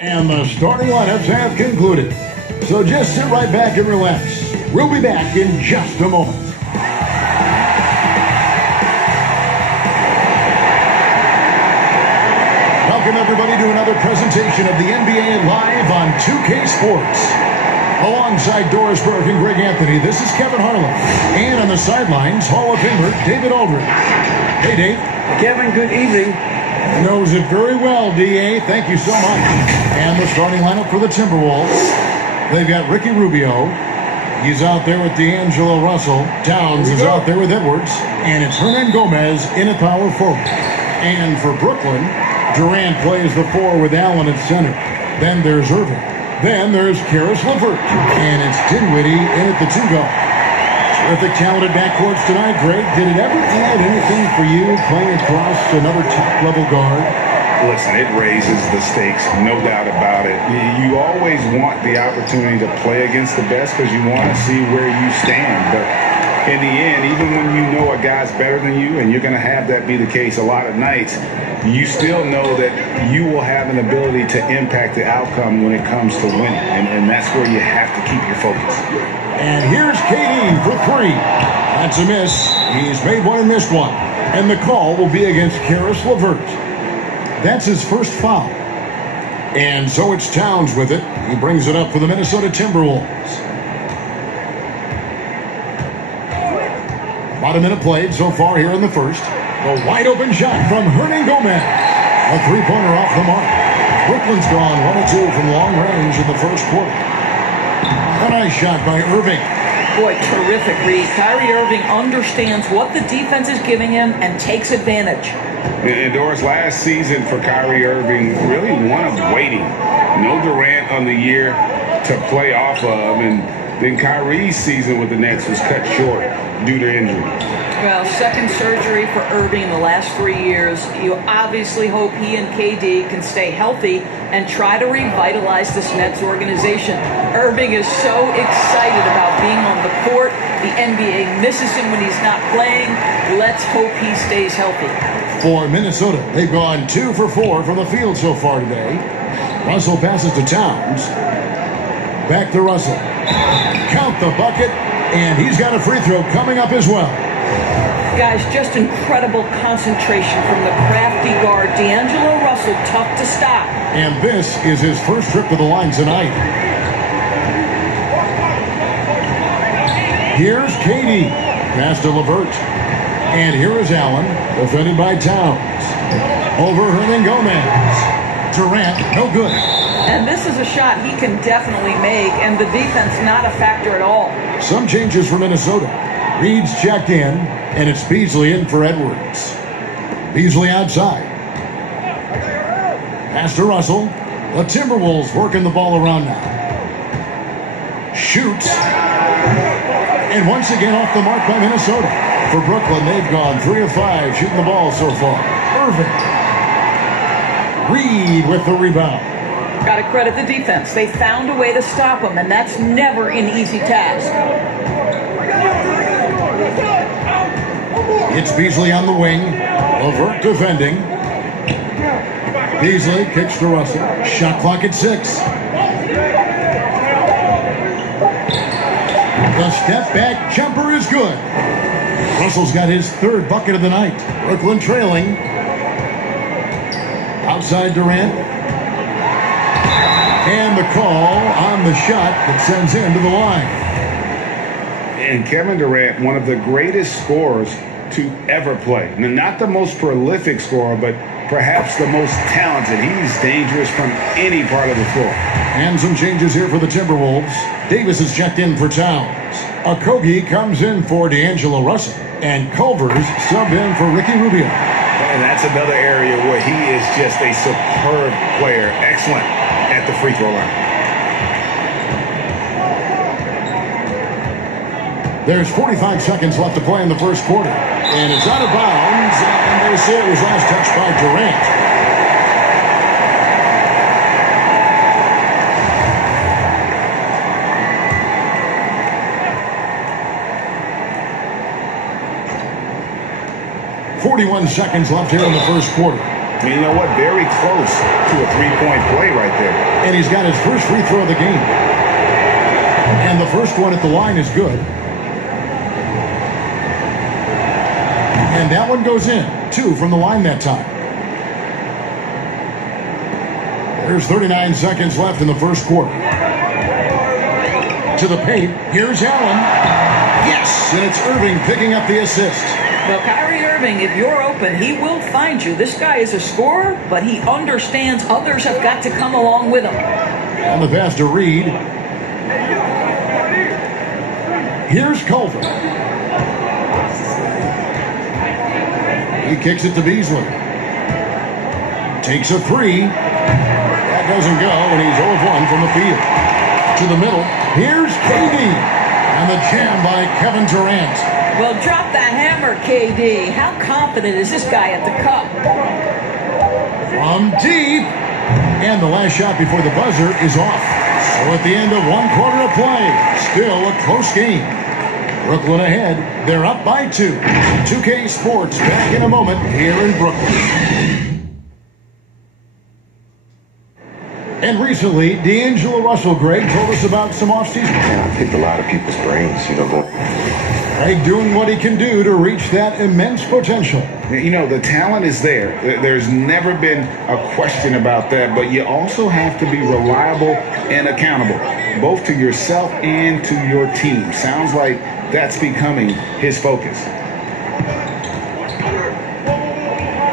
And the starting lineups have concluded. So just sit right back and relax. We'll be back in just a moment. Welcome everybody to another presentation of the NBA Live on 2K Sports. Alongside Doris Burke and Greg Anthony, this is Kevin Harlan. And on the sidelines, Hall of Famer David Aldridge. Hey, Dave. Kevin, good evening. Knows it very well, D.A. Thank you so much. And the starting lineup for the Timberwolves. They've got Ricky Rubio. He's out there with D'Angelo Russell. Towns is out there with Edwards. And it's Hernan Gomez in at power forward. And for Brooklyn, Durant plays the 4 with Allen at center. Then there's Irving. Then there's Karis LeVert. And it's Dinwiddie in at the 2 guard. Terrific talented backcourts tonight, Greg. Did it ever add anything for you playing across another top-level guard? Listen, it raises the stakes, no doubt about it. You always want the opportunity to play against the best because you want to see where you stand. But in the end, even when you know a guy's better than you, and you're going to have that be the case a lot of nights, you still know that you will have an ability to impact the outcome when it comes to winning. And that's where you have to keep your focus. And here's KD for 3. That's a miss. He's made one and missed one. And the call will be against Karis LeVert. That's his first foul. And so it's Towns with it. He brings it up for the Minnesota Timberwolves. About a minute played so far here in the first. A wide open shot from Hernan Gomez. A three-pointer off the mark. Brooklyn's gone 1 of 2 from long range in the first quarter. A nice shot by Irving. Boy, terrific read. Kyrie Irving understands what the defense is giving him and takes advantage. And Doris, last season for Kyrie Irving, really one of waiting. No Durant on the year to play off of, and then Kyrie's season with the Nets was cut short due to injury. Well, second surgery for Irving in the last 3 years. You obviously hope he and KD can stay healthy and try to revitalize this Nets organization. Irving is so excited about being on the court. The NBA misses him when he's not playing. Let's hope he stays healthy. For Minnesota, they've gone 2 for 4 from the field so far today. Russell passes to Towns. Back to Russell. Count the bucket, and he's got a free throw coming up as well. Guys, just incredible concentration from the crafty guard. D'Angelo Russell, tough to stop. And this is his first trip to the line tonight. Here's KD. Pass to LeVert. And here is Allen, defended by Towns. Over Hernan Gomez. Durant, no good. And this is a shot he can definitely make, and the defense not a factor at all. Some changes for Minnesota. Reed's checked in, and it's Beasley in for Edwards. Beasley outside. Pass to Russell. The Timberwolves working the ball around now. Shoots. And once again off the mark by Minnesota. For Brooklyn, they've gone 3 of 5 shooting the ball so far. Irving. Reed with the rebound. Got to credit the defense. They found a way to stop him, and that's never an easy task. It's Beasley on the wing. LeVert defending. Beasley kicks to Russell. Shot clock at 6. The step back jumper is good. Russell's got his 3rd bucket of the night. Brooklyn trailing. Outside Durant. And the call on the shot that sends him to the line. And Kevin Durant, one of the greatest scorers to ever play. Now, not the most prolific scorer, but perhaps the most talented. He's dangerous from any part of the floor. And some changes here for the Timberwolves. Davis is checked in for Towns. Okogie comes in for D'Angelo Russell. And Culver's subbed in for Ricky Rubio. And that's another area where he is just a superb player. Excellent at the free throw line. There's 45 seconds left to play in the first quarter. And it's out of bounds. And they say it was last touched by Durant. .41 seconds left here in the first quarter. I mean, you know what? Very close to a three-point play right there. And he's got his first free throw of the game. And the first one at the line is good. And that one goes in. 2 from the line that time. There's 39 seconds left in the first quarter. To the paint. Here's Allen. Yes, and it's Irving picking up the assist. Well, Kyrie Irving, if you're open, he will find you. This guy is a scorer, but he understands others have got to come along with him. On the pass to Reed. Here's Culver. He kicks it to Beasley. Takes a three. That doesn't go, and he's 0 of 1 from the field. To the middle. Here's KD. And the jam by Kevin Durant. Well, drop the hammer, KD. How confident is this guy at the cup? From deep. And the last shot before the buzzer is off. So at the end of 1 quarter of play, still a close game. Brooklyn ahead. They're up by 2. 2K Sports back in a moment here in Brooklyn. And recently, D'Angelo Russell, Greg, told us about some offseason. Yeah, I picked a lot of people's brains, Greg doing what he can do to reach that immense potential. You know, the talent is there. There's never been a question about that, but you also have to be reliable and accountable, both to yourself and to your team. Sounds like that's becoming his focus.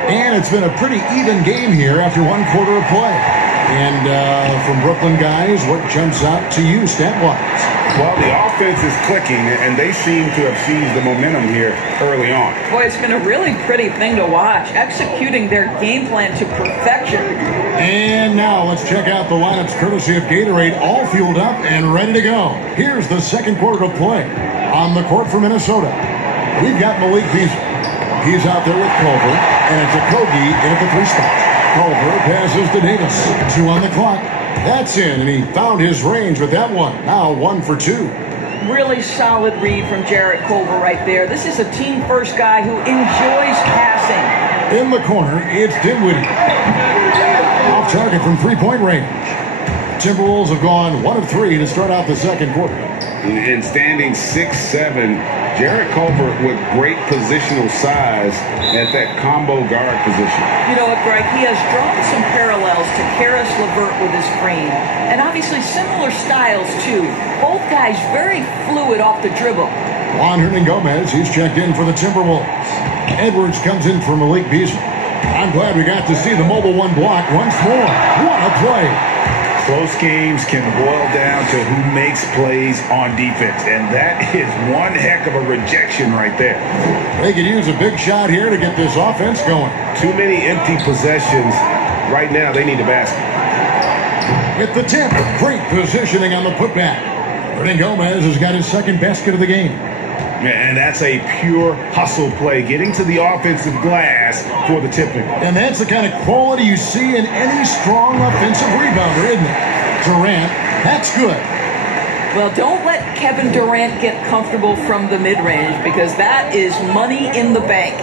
And it's been a pretty even game here after 1 quarter of play. And from Brooklyn guys, what jumps out to you stat-wise? Well, the offense is clicking, and they seem to have seized the momentum here early on. Boy, it's been a really pretty thing to watch, executing their game plan to perfection. And now let's check out the lineups courtesy of Gatorade, all fueled up and ready to go. Here's the second quarter of play. On the court for Minnesota, we've got Malik Beasley. He's out there with Culver, and it's a Kogi in at the 3 spot. Culver passes to Davis. 2 on the clock. That's in, and he found his range with that one. Now 1 for 2. Really solid read from Jarrett Culver right there. This is a team-first guy who enjoys passing. In the corner, it's Dinwiddie. Off target from 3-point range. Timberwolves have gone 1 of 3 to start out the second quarter. And standing 6'7", Jarrett Culver with great positional size at that combo guard position. You know what, Greg? He has drawn some parallels to Karis LeVert with his frame. And obviously similar styles, too. Both guys very fluid off the dribble. Juan Hernangomez, he's checked in for the Timberwolves. Edwards comes in for Malik Beasley. I'm glad we got to see the mobile 1 block once more. What a play. Close games can boil down to who makes plays on defense, and that is one heck of a rejection right there. They could use a big shot here to get this offense going. Too many empty possessions. Right now, they need a basket. With the tip, great positioning on the putback. Hernangomez has got his second basket of the game. And that's a pure hustle play, getting to the offensive glass for the tipping. And that's the kind of quality you see in any strong offensive rebounder, isn't it? Durant, that's good. Well, don't let Kevin Durant get comfortable from the mid-range, because that is money in the bank.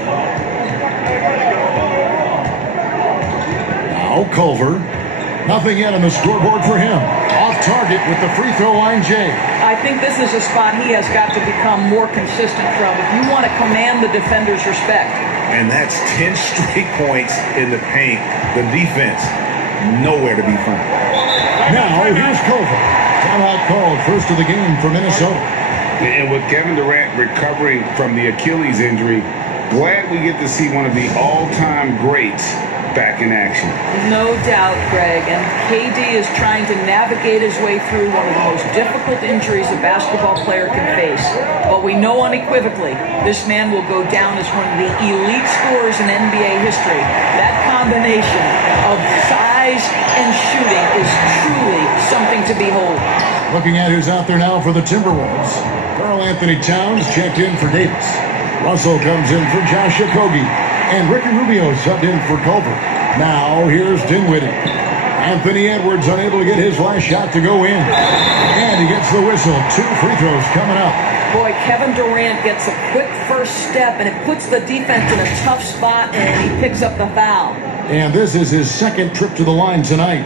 Now Culver. Nothing yet on the scoreboard for him. Off target with the free throw line, Jay. I think this is a spot he has got to become more consistent from if you want to command the defender's respect. And that's 10 straight points in the paint. The defense, nowhere to be found. Now, here's Culver. Timeout called, first of the game for Minnesota. And with Kevin Durant recovering from the Achilles injury, glad we get to see one of the all-time greats back in action. No doubt, Greg. And KD is trying to navigate his way through one of the most difficult injuries a basketball player can face. But we know unequivocally this man will go down as one of the elite scorers in NBA history. That combination of size and shooting is truly something to behold. Looking at who's out there now for the Timberwolves. Karl Anthony Towns checked in for Davis. Russell comes in for Josh Okogie. And Ricky Rubio subbed in for Culver. Now, here's Dinwiddie. Anthony Edwards unable to get his last shot to go in. And he gets the whistle. 2 free throws coming up. Boy, Kevin Durant gets a quick first step, and it puts the defense in a tough spot, and he picks up the foul. And this is his second trip to the line tonight.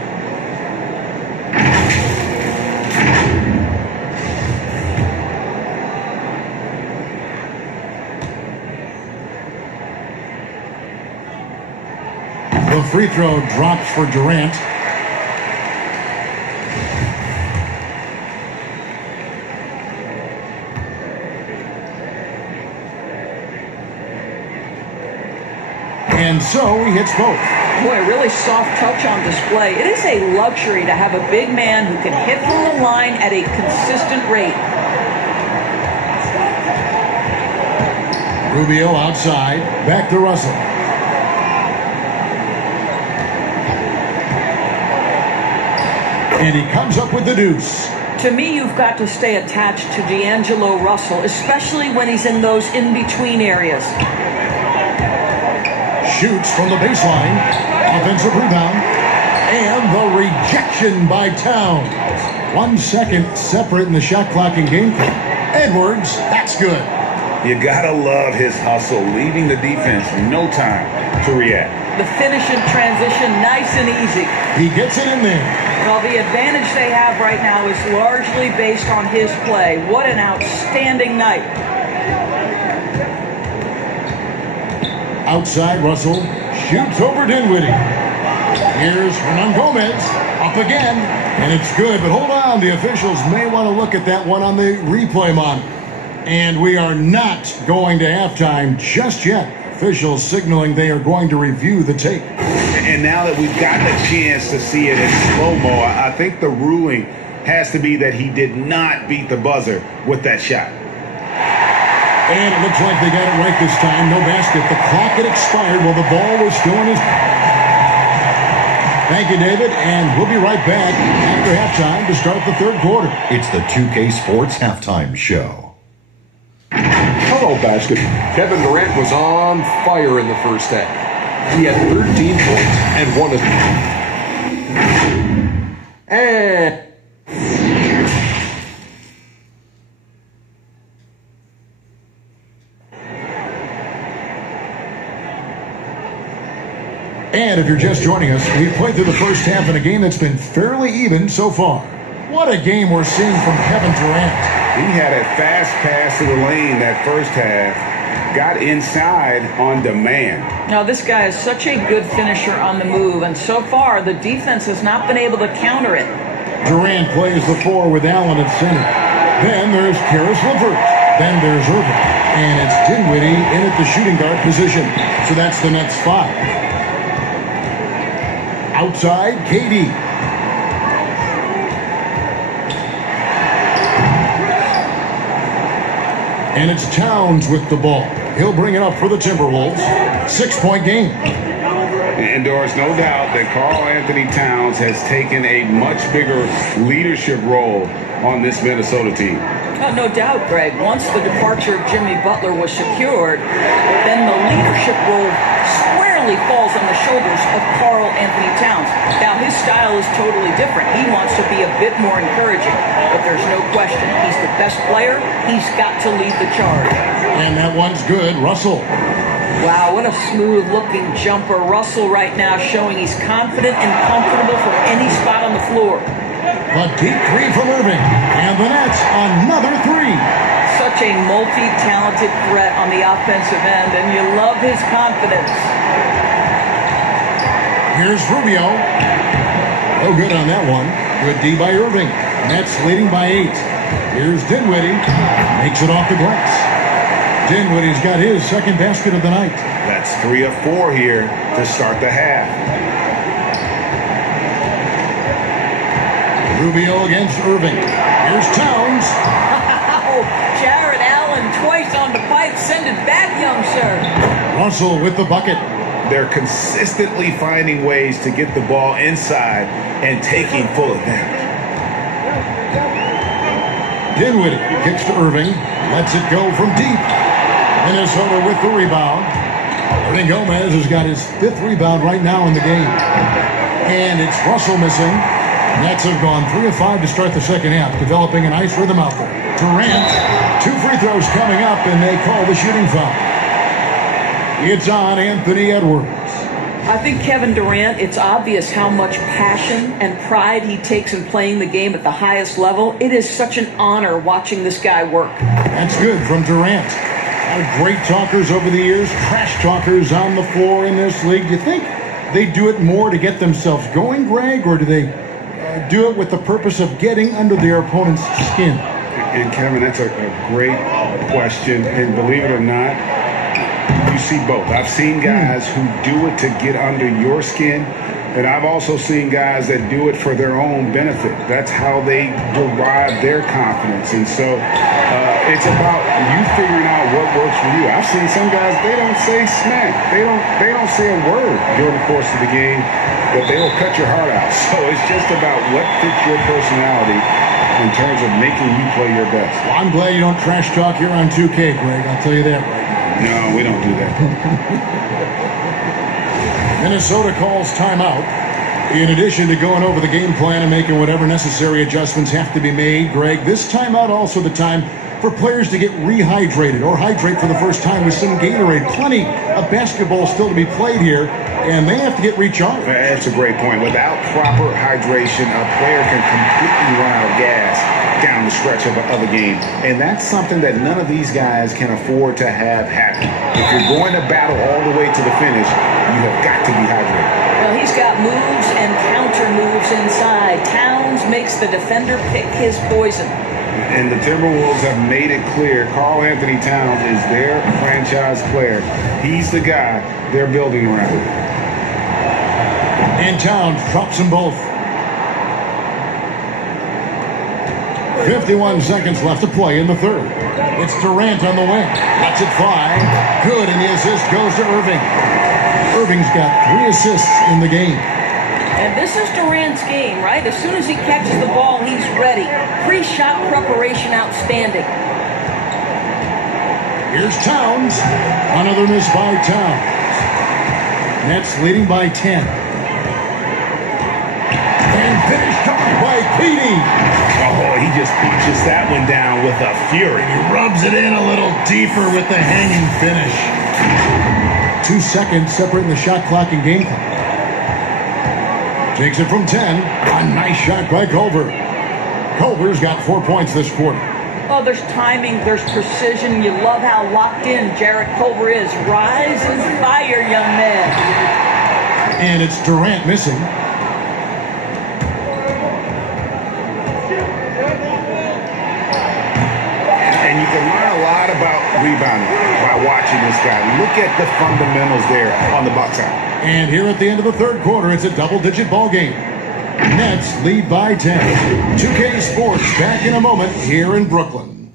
The free throw drops for Durant. And so he hits both. Boy, really soft touch on display. It is a luxury to have a big man who can hit from the line at a consistent rate. Rubio outside. Back to Russell. And he comes up with the deuce. To me, you've got to stay attached to D'Angelo Russell, especially when he's in those in-between areas. Shoots from the baseline. Offensive rebound. And the rejection by Towns. 1 second separate in the shot clock and game clock. Edwards, that's good. You gotta love his hustle, leaving the defense no time to react. The finish in transition, nice and easy. He gets it in there. Well, the advantage they have right now is largely based on his play. What an outstanding night. Outside, Russell shoots over Dinwiddie. Here's Hernan Gomez up again, and it's good. But hold on, the officials may want to look at that one on the replay monitor. And we are not going to halftime just yet. Officials signaling they are going to review the tape. And now that we've gotten a chance to see it in slow-mo, I think the ruling has to be that he did not beat the buzzer with that shot. And it looks like they got it right this time. No basket. The clock had expired while the ball was still in his... Thank you, David. And we'll be right back after halftime to start the third quarter. It's the 2K Sports Halftime Show. Hello, basket. Kevin Durant was on fire in the first half. He had 13 points and one assist. And if you're just joining us, we've played through the first half in a game that's been fairly even so far. What a game we're seeing from Kevin Durant. He had a fast pass to the lane that first half, got inside on demand. Now, this guy is such a good finisher on the move, and so far the defense has not been able to counter it. Durant plays the 4 with Allen at center. Then there's Karis LeVert. Then there's Irving. And it's Dinwiddie in at the shooting guard position. So that's the Nets 5. Outside, KD. And it's Towns with the ball. He'll bring it up for the Timberwolves. 6-point game. And there's no doubt that Karl Anthony Towns has taken a much bigger leadership role on this Minnesota team. Oh, no doubt, Greg. Once the departure of Jimmy Butler was secured, then the leadership role squarely falls on the shoulders of Karl Anthony Towns. Now, his style is totally different. He wants to be a bit more encouraging, but there's no question. He's the best player. He's got to lead the charge. And that one's good. Russell. Wow, what a smooth-looking jumper. Russell right now showing he's confident and comfortable from any spot on the floor. A deep 3 from Irving. And the Nets, another 3. Such a multi-talented threat on the offensive end, and you love his confidence. Here's Rubio. Oh, good on that one. Good D by Irving. Nets leading by 8. Here's Dinwiddie. Makes it off the glass. Dinwiddie's got his second basket of the night. That's 3 of 4 here to start the half. Rubio against Irving. Here's Towns. Oh, Jared Allen twice on the pipe. Send it back, young sir. Russell with the bucket. They're consistently finding ways to get the ball inside and taking full advantage. Dinwiddie kicks to Irving. Lets it go from deep. Minnesota with the rebound. Hernan Gomez has got his 5th rebound right now in the game. And it's Russell missing. Nets have gone 3 of 5 to start the second half, developing a nice rhythm out there. Durant, 2 free throws coming up, and they call the shooting foul. It's on Anthony Edwards. I think Kevin Durant, it's obvious how much passion and pride he takes in playing the game at the highest level. It is such an honor watching this guy work. That's good from Durant. A lot of great talkers over the years, trash talkers on the floor in this league. Do you think they do it more to get themselves going, Greg, or do they do it with the purpose of getting under their opponent's skin? And Kevin, that's a great question. And believe it or not, you see both. I've seen guys who do it to get under your skin, and I've also seen guys that do it for their own benefit. That's how they derive their confidence. And so it's about you figuring out what works for you. I've seen some guys, they don't say smack. They don't say a word during the course of the game, but they will cut your heart out. So it's just about what fits your personality in terms of making you play your best. Well, I'm glad you don't trash talk here on 2K, Greg. I'll tell you that right now. No, we don't do that. Minnesota calls timeout. In addition to going over the game plan and making whatever necessary adjustments have to be made, Greg, this timeout also the time for players to get rehydrated or hydrate for the first time with some Gatorade. Plenty of basketball still to be played here, and they have to get recharged. That's a great point. Without proper hydration, a player can completely run out of gas down the stretch of a game. And that's something that none of these guys can afford to have happen. If you're going to battle all the way to the finish, you have got to be hydrated. Well, he's got moves and counter moves inside. Towns makes the defender pick his poison. And the Timberwolves have made it clear Karl Anthony Towns is their franchise player. He's the guy they're building around. And Towns drops them both. 51 seconds left to play in the third. It's Durant on the wing. Lets it fly. Good, and the assist goes to Irving. Irving's got 3 assists in the game. And this is Durant's game, right? As soon as he catches the ball, he's ready. Pre-shot preparation outstanding. Here's Towns. Another miss by Towns. Nets leading by 10. And finished off by KD. Oh, he just punches that one down with a fury. He rubs it in a little deeper with the hanging finish. 2 seconds separating the shot clock and game clock. Takes it from 10. A nice shot by Culver. Culver's got 4 points this quarter. Oh, there's timing, there's precision. You love how locked in Jarrett Culver is. Rise and fire, young man. And it's Durant missing. And you can learn a lot about rebounding by watching this guy. Look at the fundamentals there on the box out. And here at the end of the third quarter, it's a double-digit ball game. Nets lead by 10. 2K Sports back in a moment here in Brooklyn.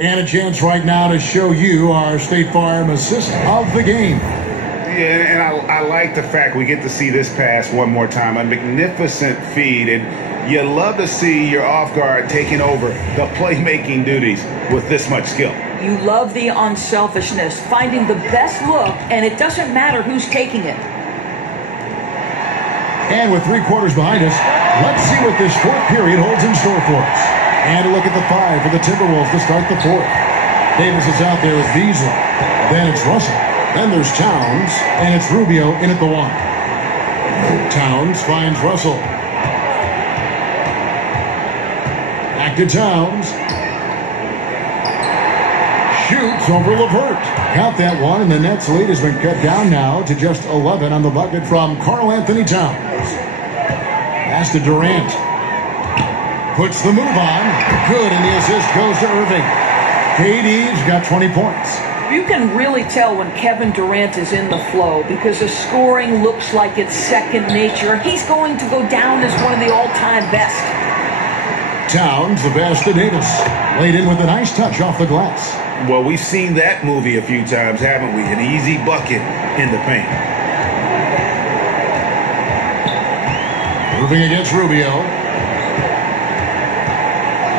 And a chance right now to show you our State Farm assist of the game. Yeah, and I like the fact we get to see this pass one more time. A magnificent feed. And you love to see your off guard taking over the playmaking duties with this much skill. You love the unselfishness, finding the best look, and it doesn't matter who's taking it. And with 3 quarters behind us, let's see what this fourth period holds in store for us. And a look at the 5 for the Timberwolves to start the fourth. Davis is out there with Beasley. Then it's Russell. Then there's Towns, and it's Rubio in at the 1. Towns finds Russell. Back to Towns. Shoots over LeVert. Count that one, and the Nets lead has been cut down now to just 11 on the bucket from Karl Anthony Towns. Pass to Durant. Puts the move on. Good, and the assist goes to Irving. KD's got 20 points. You can really tell when Kevin Durant is in the flow because the scoring looks like it's second nature. He's going to go down as one of the all-time best. Towns, the pass to Davis. Laid in with a nice touch off the glass. Well, we've seen that movie a few times, haven't we? An easy bucket in the paint. Moving against Rubio.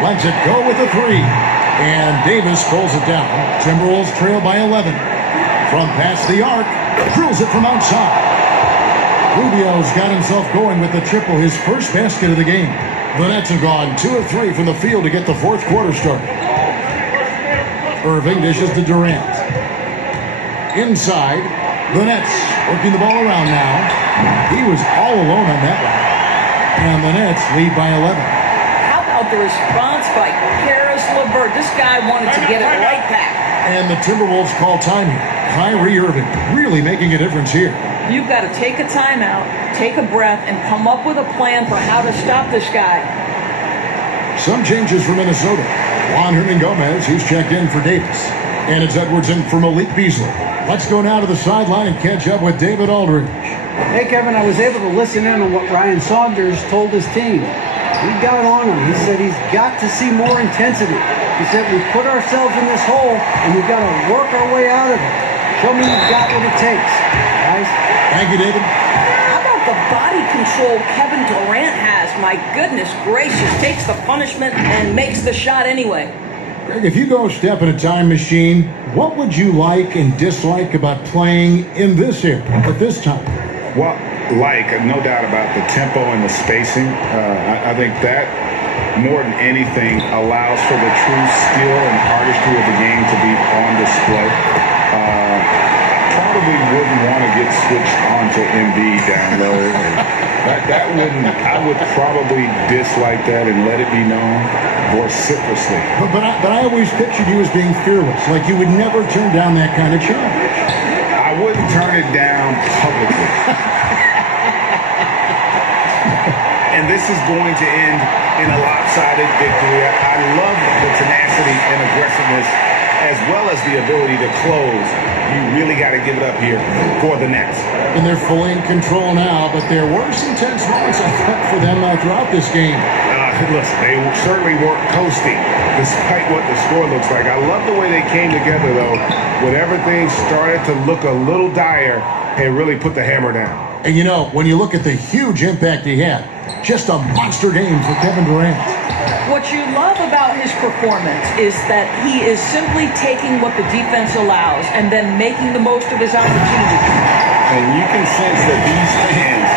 Lets it go with a 3. And Davis pulls it down. Timberwolves trail by 11. From past the arc. Drills it from outside. Rubio's got himself going with the triple, his first basket of the game. The Nets have gone 2 of 3 from the field to get the fourth quarter started. Irving dishes to Durant. Inside. The Nets working the ball around now. He was all alone on that one. And the Nets lead by 11. How about the response by Karis LeVert? This guy wanted to get it right back. And the Timberwolves call time here. Kyrie Irving really making a difference here. You've got to take a timeout, take a breath, and come up with a plan for how to stop this guy. Some changes for Minnesota. Juan Hernan-Gomez, he's checked in for Davis. And it's Edwards in for Malik Beasley. Let's go now to the sideline and catch up with David Aldridge. Hey, Kevin, I was able to listen in on what Ryan Saunders told his team. He got it on him. He said he's got to see more intensity. He said we put ourselves in this hole and we've got to work our way out of it. Show me you've got what it takes, guys. Thank you, David. How about the body control Kevin Durant has? My goodness gracious, takes the punishment and makes the shot anyway. Greg, if you go a step in a time machine, what would you like and dislike about playing in this era at this time? Well, no doubt about the tempo and the spacing. I think that, more than anything, allows for the true skill and artistry of the game to be on display. I probably wouldn't want to get switched onto Embiid down low. I would probably dislike that and let it be known vociferously. But I always pictured you as being fearless, like you would never turn down that kind of challenge. I wouldn't turn it down publicly. And this is going to end in a lopsided victory. I love the tenacity and aggressiveness as well as the ability to close. You really got to give it up here for the Nets. And they're fully in control now, but there were some tense moments, I thought, for them throughout this game. Listen, they certainly weren't coasting, despite what the score looks like. I love the way they came together, though, when everything started to look a little dire and really put the hammer down. And, you know, when you look at the huge impact he had, just a monster game for Kevin Durant. What you love about his performance is that he is simply taking what the defense allows and then making the most of his opportunities. And you can sense that these fans,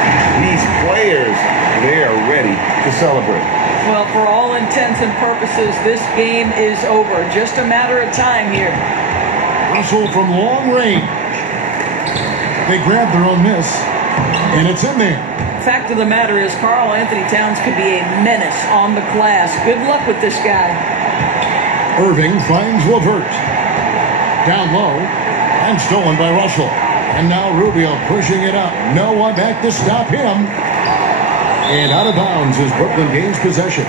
these players, they are ready to celebrate. Well, for all intents and purposes, this game is over. Just a matter of time here. Russell from long range. They grabbed their own miss, and it's in there. Fact of the matter is, Karl Anthony Towns could be a menace on the glass. Good luck with this guy. Irving finds LeVert. Down low, and stolen by Russell. And now Rubio pushing it up. No one back to stop him. And out of bounds as Brooklyn gains possession.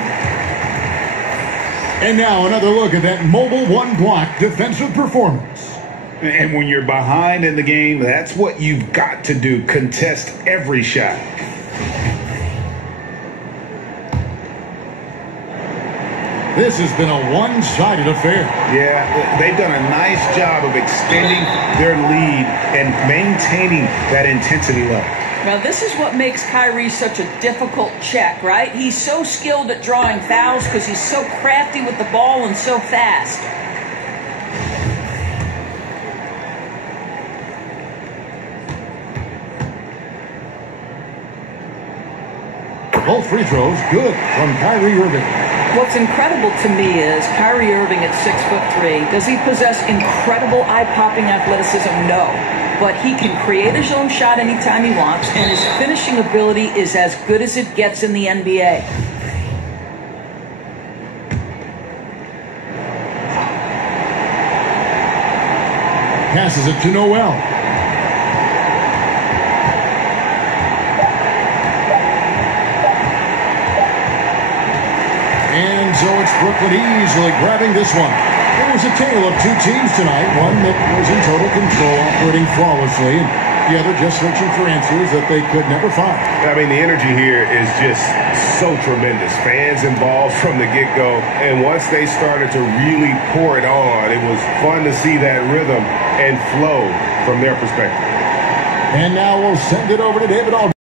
And now another look at that mobile one-block defensive performance. And when you're behind in the game, that's what you've got to do. Contest every shot. This has been a one-sided affair. Yeah, they've done a nice job of extending their lead and maintaining that intensity level. Now, this is what makes Kyrie such a difficult check, right? He's so skilled at drawing fouls because he's so crafty with the ball and so fast. Both free throws good from Kyrie Irving. What's incredible to me is Kyrie Irving at 6'3". Does he possess incredible eye-popping athleticism? No. But he can create his own shot anytime he wants, and his finishing ability is as good as it gets in the NBA. Passes it to Noel. And so it's Brooklyn easily grabbing this one. It was a tale of two teams tonight. One that was in total control, operating flawlessly, and the other just searching for answers that they could never find. I mean, the energy here is just so tremendous. Fans involved from the get-go, and once they started to really pour it on, it was fun to see that rhythm and flow from their perspective. And now we'll send it over to David Aldridge.